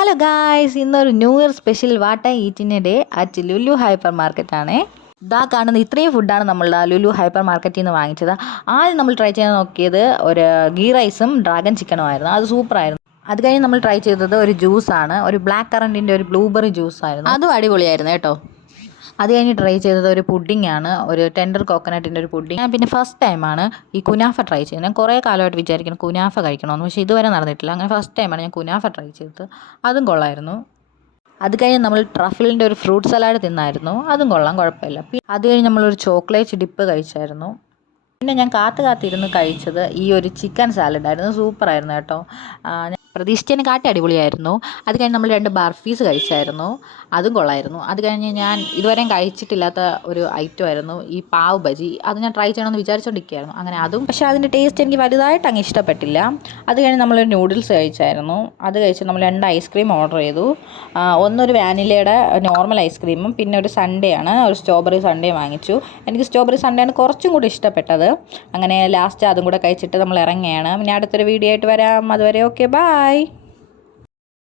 Hello guys, ഇന്നൊരു new year special what ഈറ്റിൻ്റെ day at Lulu hyper മാർക്കറ്റാണേ. ഇതാ കാണുന്ന ഇത്രയും ഫുഡാണ് നമ്മൾ ലുലു ഹൈപ്പർ മാർക്കറ്റിൽ നിന്ന് വാങ്ങിച്ചത്. ആദ്യം നമ്മൾ ട്രൈ ചെയ്യാൻ നോക്കിയത് ഒരു ഗീ റൈസും ഡ്രാഗൺ ചിക്കനും ആയിരുന്നു. അത് സൂപ്പറായിരുന്നു. അത് കഴിഞ്ഞ് നമ്മൾ ട്രൈ ചെയ്തത് ഒരു ജ്യൂസാണ്, ഒരു ബ്ലാക്ക് കറൻറ്റിൻ്റെ ഒരു ബ്ലൂബെറി ജ്യൂസായിരുന്നു. അതും അടിപൊളിയായിരുന്നു കേട്ടോ. അത് കഴിഞ്ഞ് ട്രൈ ചെയ്തത് ഒരു പുഡിങ്ങാണ്, ഒരു ടെൻഡർ കോക്കനട്ടിൻ്റെ ഒരു പുഡിങ്. ഞാൻ പിന്നെ ഫസ്റ്റ് ടൈമാണ് ഈ കുനാഫ ട്രൈ ചെയ്തത്. ഞാൻ കുറേ കാലമായിട്ട് വിചാരിക്കണം കുനാഫ കഴിക്കണമെന്ന്, പക്ഷേ ഇതുവരെ നടന്നിട്ടില്ല. അങ്ങനെ ഫസ്റ്റ് ടൈമാണ് ഞാൻ കുനാഫ ട്രൈ ചെയ്തത്. അതും കൊള്ളായിരുന്നു. അത് കഴിഞ്ഞ് നമ്മൾ ട്രഫിളിൻ്റെ ഒരു ഫ്രൂട്ട് സലാഡ് തിന്നായിരുന്നു. അതും കൊള്ളാം, കുഴപ്പമില്ല. അത് കഴിഞ്ഞ് നമ്മളൊരു ചോക്ലേറ്റ് ഡിപ്പ് കഴിച്ചായിരുന്നു. പിന്നെ ഞാൻ കാത്തിരുന്ന് കഴിച്ചത് ഈ ഒരു ചിക്കൻ സാലഡായിരുന്നു. സൂപ്പറായിരുന്നു കേട്ടോ. പ്രതീക്ഷിച്ചതിന് കാട്ടി അടിപൊളിയായിരുന്നു. അത് കഴിഞ്ഞ് നമ്മൾ 2 ബർഫീസ് കഴിച്ചായിരുന്നു. അതും കൊള്ളായിരുന്നു. അത് കഴിഞ്ഞ് ഞാൻ ഇതുവരെയും കഴിച്ചിട്ടില്ലാത്ത ഒരു ഐറ്റം ആയിരുന്നു ഈ പാവ് ബജി. അത് ഞാൻ ട്രൈ ചെയ്യണമെന്ന് വിചാരിച്ചുകൊണ്ടിരിക്കുകയായിരുന്നു. അങ്ങനെ അതും, പക്ഷേ അതിൻ്റെ ടേസ്റ്റ് എനിക്ക് വലുതായിട്ട് അങ്ങ് ഇഷ്ടപ്പെട്ടില്ല. അത് കഴിഞ്ഞ് നമ്മളൊരു നൂഡിൽസ് കഴിച്ചായിരുന്നു. അത് കഴിച്ച് നമ്മൾ 2 ഐസ്ക്രീം ഓർഡർ ചെയ്തു. ഒന്നൊരു വാനിലയുടെ നോർമൽ ഐസ്ക്രീമും പിന്നെ ഒരു സൺഡേ ആണ്, ഒരു സ്ട്രോബെറി സൺഡേ വാങ്ങിച്ചു. എനിക്ക് സ്ട്രോബെറി സൺഡേ ആണ് കുറച്ചും കൂടി ഇഷ്ടപ്പെട്ടത്. അങ്ങനെ ലാസ്റ്റ് അതും കൂടെ കഴിച്ചിട്ട് നമ്മൾ ഇറങ്ങുകയാണ്. പിന്നെ അടുത്തൊരു വീഡിയോ ആയിട്ട് വരാം. അതുവരെ ഓക്കെ, ബൈ.